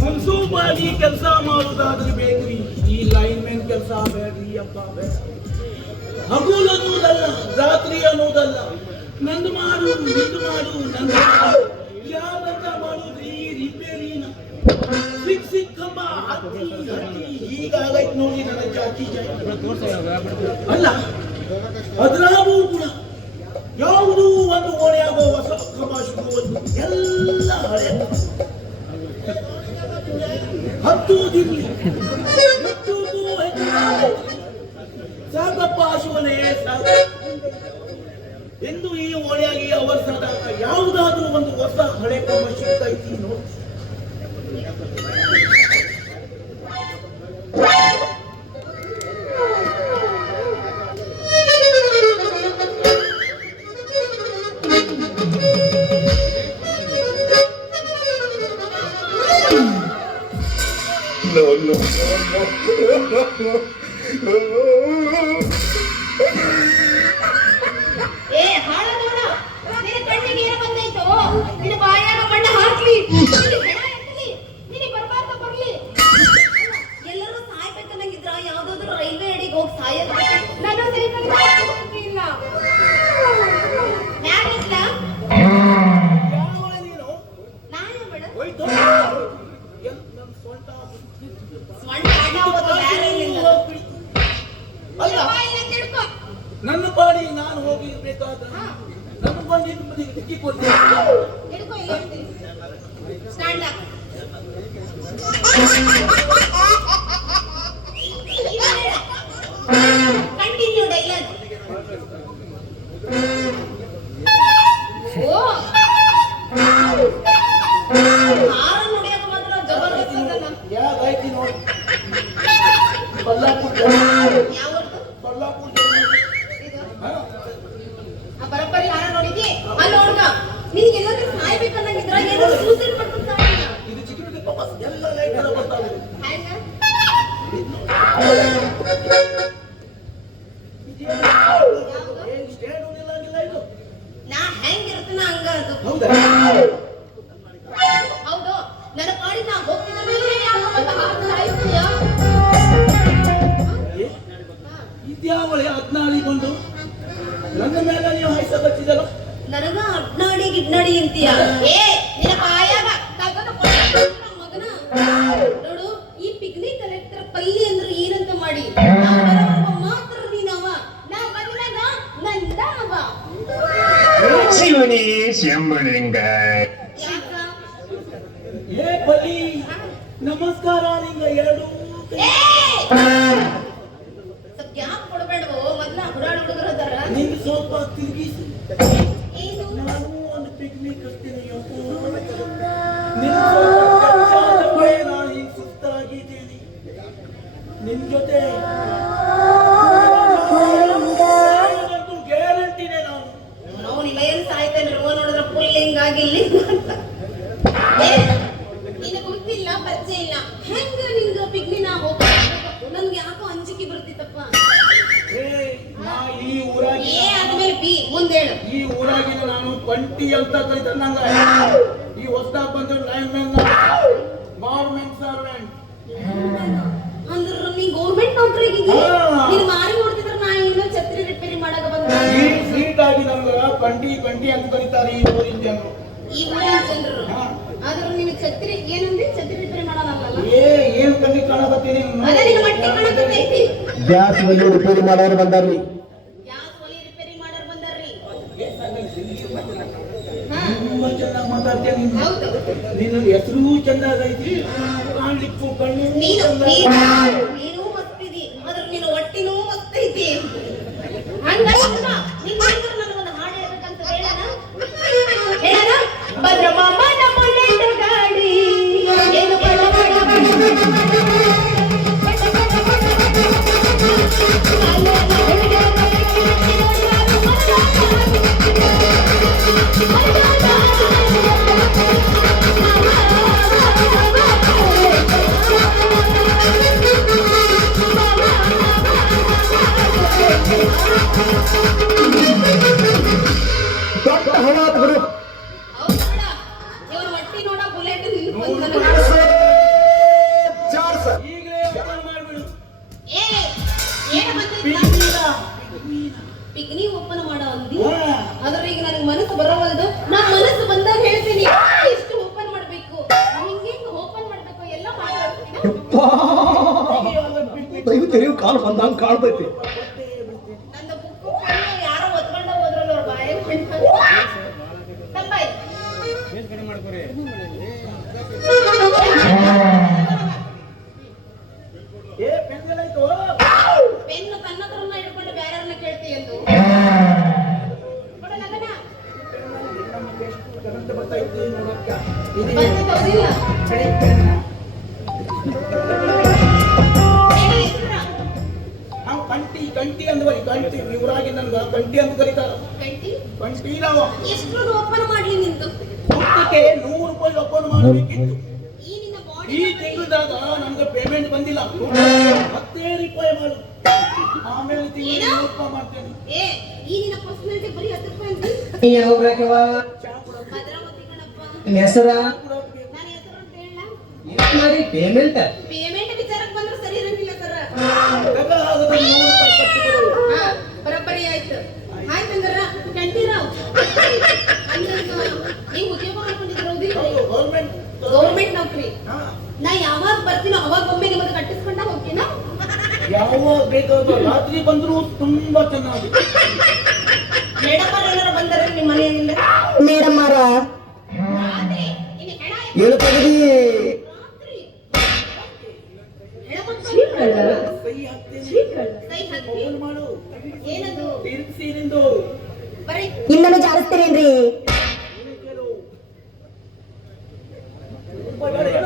ಮನ್ಸೂಬಾಗಿ ಕೆಲಸ ಮಾಡುವುದಾದ್ರೆ ಬೇಕ್ರಿ, ಈ ಲೈನ್ ಮ್ಯಾನ್ ಕೆಲಸ ಬೇಡ್ರಿ ಅಪ್ಪ. ಹಗಲು ಅನ್ನುವುದಲ್ಲ, ರಾತ್ರಿ ಅನ್ನುವುದಲ್ಲ, ನಂದು ಮಾಡು ನಿಂದು ಮಾಡು ನಂದು ಮಾಡು, ಯಾವಂತ ಮಾಡುದ್ರಿ ರಿಪೇರಿನ ಸಿಕ್ ಕಂಬ ಹತ್ತಿ ಹತ್ತಿ ಹೀಗಾಗೈತ್ ನೋಡಿ ನನ್ನ ಜಾತಿ ಅಲ್ಲ. ಅದ್ರಾಗೂ ಕೂಡ ಯಾವುದೂ ಒಂದು ಓಣೆಯಾಗೋ ಹೊಸ ಕಂಬ ಶುರುವುದು ಎಲ್ಲ ಹಳೆ ಹತ್ತುವುದಿರಲಿ, ಹತ್ತುವುದು ಸಾಕಪ್ಪ ಶಿವನೇ ಸಾಕು ಎಂದು ಈ ಓಣೆಯಾಗಿ ಅವರ್ಸಾದಾಗ ಯಾವುದಾದ್ರೂ ಒಂದು ಹೊಸ ಹಳೆ ಕಂಬ ಸಿಗ್ತೈತಿ ನೋಡಿ. ನನ್ನ ಪಾಡಿ ನಾನು ಹೋಗಿರ್ಬೇಕಾದ ನನ್ನ ಬಂದು ಟಿಕ್ಕಿ ಕೊಡ್ತೀನಿ. Continue dialogue. ಯಾವಾಯ್ತಿ ನೋಡಿ ಬಲ್ಲಾಪುರ ಬರಬ್ಬರಿ ಹಾರ ನೋಡಿದ್ದಿ ಅಲ್ಲ ಹುಡುಗ, ನಿನಗೆಲ್ಲಾದ್ರೂ ಸಾಯ್ಬೇಕನ್ನಂಗಿದ್ರ ಏನಾದ್ರು ಸೂಸೈಡ್ ಮಾಡ್ಕೊಂಡು ಸಾಯ್ತೀಯ? ಇದು ಚಿಕ್ಕ ಚಿಕ್ಕ ಪಾಪ ಎಲ್ಲ ಲೈಟ್ ಎಲ್ಲ ಬರ್ತಾವೆ. ಹ್ಯಾಂಗ ನಾ ಹೆಂಗಿರ್ತೀನ ಹಂಗ ಅದು. ಹೌದು, ನನ್ನ ಪಾಡಿ ನಾ ಹೋಗ್ತಿದ್ರೆ ಯಾಕೆ ಹಾರ ಸಾಯಿಸ್ತೀಯ? ಇದ್ಯಾವಳೆ ಹದ್ನಾಳಿಗೊಂಡು ನನ್ನ ಮೇಲೆ ನೀವು ಹಾಯಿಸಬಚ್ಚಿದಲ್ಲ. ನನಗ ಅಡ್ನಾಡಿ ಗಿಡ್ನಾಡಿ ಅಂತೀಯ? ಏ ನಿನ್ನ ಬಾಯಾಗ ತಗದ ಮಗನ ನೋಡು, ಈ ಪಿಕ್ನಿಕ್ ಕಲೆಕ್ಟರ್ ಪಲ್ಲಿ ಅಂದ್ರೆ ಏನಂತ ಮಾಡಿ ಮಾತ್ರ ನೀನವ, ನಾ ಬಂದಾಗ ನಂದ ಅವ. ಶಿವನೇ ಶಂಭುಲಿಂಗ. ಯಾಕ ಏ ಪಲ್ಲಿ ನಮಸ್ಕಾರ ನಿಂಗ ಎರಡು ಸ್ವಲ್ಪ ಗ್ಯಾಪ್ ಕೊಡಬೇಡವೋ, ಮೊದ್ಲ ಹುಡಾಡ್ ಹುಡುಗರು ಅದಾರ. ನಿಂಗೆ ಸ್ವಲ್ಪ ತಿರುಗಿಸಿ. ಏನು ನಾನು ಒಂದು ಪಿಕ್ನಿಕ್ ಹಚ್ತೀನಿ. ನಾನು ಈಗ ಸುಸ್ತಾಗಿದ್ದೀನಿ. ನಿನ್ ಜೊತೆ ಗ್ಯಾರಂಟಿನೇ ನಾನು. ನಾವು ನಿಮ್ಮ ಏನ್ ಸಾಯ್ತೇನೆ ರುವ ನೋಡಿದ್ರೆ ಪುಲ್ಲಿಂಗ್ ಆಗಿಲ್ಲ. ನಿನಗೆ ಗೊತ್ತಿಲ್ಲ, ಪರಿಚಯ ಇಲ್ಲ, ಹೆಂಗ ನಿಂಗ ಪಿಗ್ನಿ ನಾ ಹೋಗ್ಬೇಕು? ನನ್ಗೆ ಯಾಕೋ ಅಂಜಿಕೆ ಬರ್ತಿತ್ತಪ್ಪ. ಈ ಊರಾಗಿ ಆದ್ಮೇಲೆ ಬಿ ಮುಂದೇಳು. ಈ ಊರಾಗಿನ ನಾನು 20 ಅಂತ ಕಲಿತ ನಂಗ ಈ ಹೊಸದಾಗಿ ಬಂದ ಲೈನ್ ಮ್ಯಾನ್ ಗೌರ್ಮೆಂಟ್ ಸರ್ವೆಂಟ್ ಅಂದ್ರ ನೀ ಗೌರ್ಮೆಂಟ್ ನೌಕರಿಗಿದ್ದಿ. ನೀನ್ ಮಾರಿ ನೋಡ್ತಿದ್ರ ನಾ ಏನೋ ಛತ್ರಿ ರಿಪೇರಿ ಮಾಡಕ ಬಂದ. ಈ ಸೀಟ್ ಆಗಿ ನಮ್ಗ 20 ಅಂತ ಕರೀತಾರೆ ಈ ಊರಿನ ಜನರು. ಈ ಊರಿನ ಜನರು ಆದ್ರ ನೀನು ಛತ್ರಿ ಏನಂದಿ? ಛತ್ರಿ ರಿಪೇರಿ ಮಾಡಲ್ಲ. ಏನ್ ಕಣ್ಣಿ ಕಾಣಕತ್ತೀನಿ? ಅದೇ ನಿನ್ನ ಮಟ್ಟಿ ಕಾಣಕತ್ತೈತಿ. ಗ್ಯಾಸ್ ಒಲಿ ರಿಪೇರಿ ಮಾಡೋರು ಬಂದಾರ್ರಿ. ಗ್ಯಾಸ್ ಒಲಿ ರಿಪೇರಿ ಮಾಡೋರು ಬಂದಾರ್ರಿ. ತುಂಬಾ ಚೆನ್ನಾಗಿ ಮಾತಾಡ್ತೇನೆ. ಹೌದು, ನಿನ್ನ ಹೆಸರು ಚಂದಾಗೈತಿ, ಕಾಣ್ಲಿಕ್ಕೂ ಕಣ್ಣು ನೀನು ಮಸ್ತಿದಿ, ಆದ್ರೆ ನಿನ್ನ ಹೊಟ್ಟಿನೂ ಮಸ್ತೈತಿ. ಹಂಗಾಗಿ ನಿನ್ನ ನನಗೊಂದು ಹಾಡು ಹೇಳ್ಬೇಕಂತ ಹೇಳೋಣ. ಭದ್ರಮಾಮ ನಮ್ಮ ಗಾಡಿ ಏನು ಬಡ ಬಡ ಬಡ ದೊಡ್ಡ ಹವಾತ್ ಬಿಡು. ಹೌದ್ ಬಿಡ. ಇವ್ರ ಹೊಟ್ಟಿ ನೋಡ ಬುಲೆಟ್ ನಿಲ್ಕೊಂಡ್ ನನಗ. ಚಾರ್ಸ್. ಈಗಲೇ ಓಪನ್ ಮಾಡ್ಬಿಡು. ಏ ಏನ ಬಂದಿಲ್ಲ ಪಿಗ್ನಿನ. ಪಿಗ್ನಿ ಓಪನ್ ಮಾಡೋ ಅಂದಿ. ಹಾ. ಆದ್ರೆ ಈಗ ನನಗೆ ಮನಸ್ಸು ಬರೋವಲ್ದು. ನಾ ಮನಸ್ಸು ಬಂದಾಗ ಹೇಳ್ತೀನಿ ಎಷ್ಟು ಓಪನ್ ಮಾಡ್ಬೇಕು, ಹಿಂಗೆ ಓಪನ್ ಮಾಡ್ಬೇಕು ಎಲ್ಲ ಮಾತಾಡ್ತೀನಿ. ದಯವಿಟ್ಟು ತೆರೆಯು ಕಾಲು ಬಂದಂಗ ಕಾಣ್ತೈತಿ. ನನ್ನ ಬುಕ್ಕು ಯಾರೋ ಒತ್ಕೊಂಡ ಹೋದ್ರಲ್ಲ ಅವ್ರ ಬಾಯಿ ತಂಬಾಯ್. ಏ ಪೆನ್ಗಳಾಯ್ತು. ಪೆನ್ನು ತನ್ನ ಹತ್ರನ ಹಿಡ್ಕೊಂಡು ಬೇರೆಯವ್ರನ್ನ ಕೇಳ್ತಿ ಎಂದು ಕೊಡು ಲಗನ. ನಮ್ಗೆ ಎಷ್ಟು ಕರೆಂಟ್ ಬರ್ತಾ ಇತ್ತು ನೋಡಕ್ಕ. ಇದು ಬಂದು ತೋರಿಲ್ಲ. ಕಡೆ ಪೆನ್ನ. ನಾವು ಕಂಟಿ ಅಂದ್ವರಿ. ಕಂಟಿ ಇವರಾಗಿ ನನ್ಗ ಕಂಟಿ ಅಂತ ಕರೀತಾರ. ಕಂಟಿ ನಾವು ಎಷ್ಟು ಓಪನ್ ಮಾಡ್ಲಿ ನಿಂತು ಪುಸ್ತಕ್ಕೆ 100 ರೂಪಾಯಿ ಓಪನ್ ಮಾಡಬೇಕಿತ್ತು. ಈ ನಿನ್ನ ಬಾಡಿ ಈ ತಿಂಗಳದಾಗ ನಮ್ಗೆ ಪೇಮೆಂಟ್ ಬಂದಿಲ್ಲ. 10 ರೂಪಾಯಿ ಮಾಡು, ಆಮೇಲೆ ತಿಂಗಳು 100 ರೂಪಾಯಿ ಮಾಡ್ತೇನೆ. ಏ ಈ ನಿನ್ನ ಪರ್ಸನಾಲಿಟಿ ಬರೀ 10 ರೂಪಾಯಿ ಅಂತ ಚಾ ಕೊಡೋಕೆ ಭದ್ರಾವತಿ ಕಣಪ್ಪ. ಹೆಸರ ಕೊಡೋಕೆ ನಾನು ಹೆಸರು ಅಂತ ಹೇಳ ಪೇಮೆಂಟ್ ಪೇಮೆಂಟ್ ವಿಚಾರಕ್ಕೆ ಬಂದ್ರೆ ಸರಿ ಇರಂಗಿಲ್ಲ ಸರ್. ತಗ ಆಗದ 100 ರೂಪಾಯಿ ಕಟ್ಟಿ ಕೊಡು. ಹಾ ಬರೋಬ್ಬರಿ ಆಯ್ತು. ಆಯ್ತು ಹಂಗಾರ ಕಂಟಿರಾವ್ ನೀವು ಉದ್ಯೋಗ ಮಾಡ್ಕೊಂಡಿದ್ರ ಹೌದು, ಗೌರ್ಮೆಂಟ್ ನೌಕರಿ. ಹಾ, ನಾ ಯಾವಾಗ ಬರ್ತೀನೋ ಅವಾಗ ಒಮ್ಮೆ ನಿಮ್ಮದು ಕಟ್ಟಿಸ್ಕೊಂಡ ಹೋಗ್ತೀನ. ಯಾವಾಗ ಬೇಕಾದ್ರೂ ರಾತ್ರಿ ಬಂದ್ರು ತುಂಬಾ ಚೆನ್ನಾಗಿ. ಮೇಡಮ್ ಏನಾರ ಬಂದಾರ ನಿಮ್ಮ ಮನೆಯಿಂದ ಮೇಡಮ್ ಮಾರ ರಾತ್ರಿ ನಿನ್ನ ಹೆಣ ಏನು ತೆಗದಿ ರಾತ್ರಿ ಹೆಣ ಬಂದು ಕೈ ಹಾಕ್ತೇನೆ. ಕೈ ಹಾಕಿ ಓಪನ್ ಮಾಡು. ಏನದು ತಿರ್ಗಿಸಿ ನಿಂದು. ಬರೀ ಇನ್ನೂ ಜಾರಿಸ್ತೀರೇನ್ರಿ? ಕೇಳು. ರೂಪಾಯಿ ಬೇಡ,